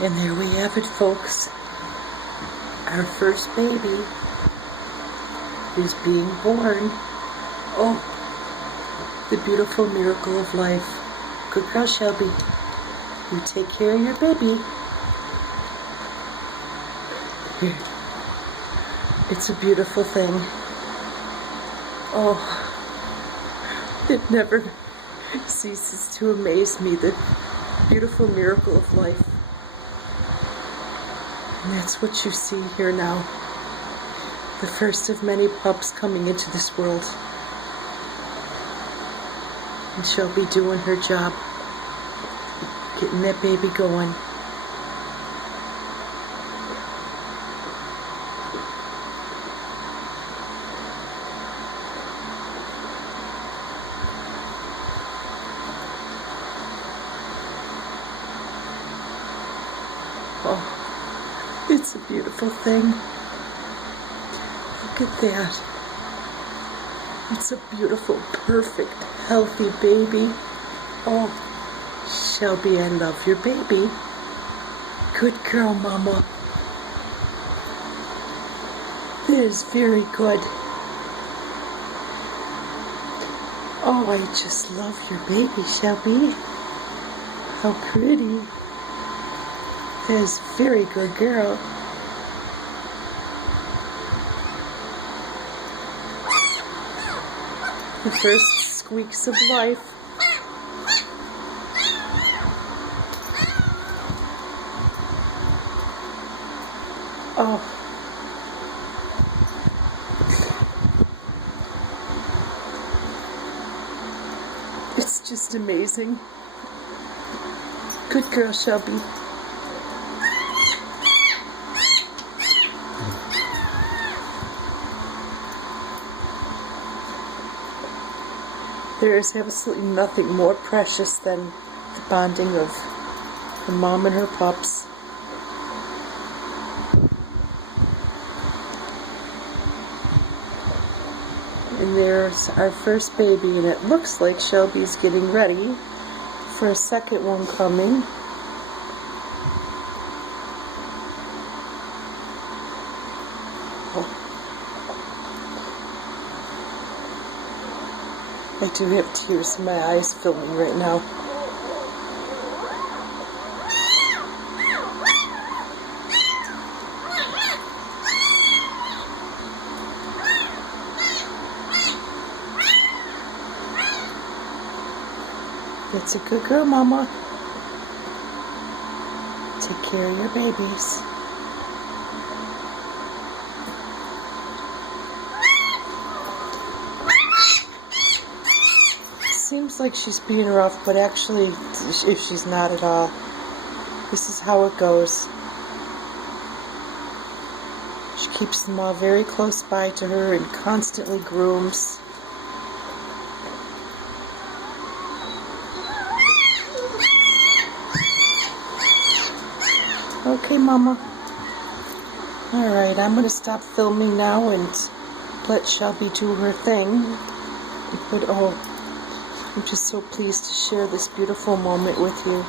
And there we have it, folks. Our first baby is being born. Oh, the beautiful miracle of life. Good girl, Shelby. You take care of your baby. Here. It's a beautiful thing. Oh, it never ceases to amaze me, the beautiful miracle of life. And that's what you see here now. The first of many pups coming into this world. And she'll be doing her job, getting that baby going. Oh, it's a beautiful thing. Look at that. It's a beautiful, perfect, healthy baby. Oh, Shelby, I love your baby. Good girl, Mama. That is very good. Oh, I just love your baby, Shelby. How pretty. That is a very good girl. The first squeaks of life. Oh. It's just amazing. Good girl, Shelby. There is absolutely nothing more precious than the bonding of the mom and her pups. And there's our first baby, and it looks like Shelby's getting ready for a second one coming. I do have tears in my eyes filming right now. That's a good girl, Mama. Take care of your babies. Seems like she's being rough, but actually, if she's not at all, this is how it goes. She keeps them all very close by to her and constantly grooms. Okay, Mama. Alright, I'm going to stop filming now and let Shelby do her thing. But oh, I'm just so pleased to share this beautiful moment with you.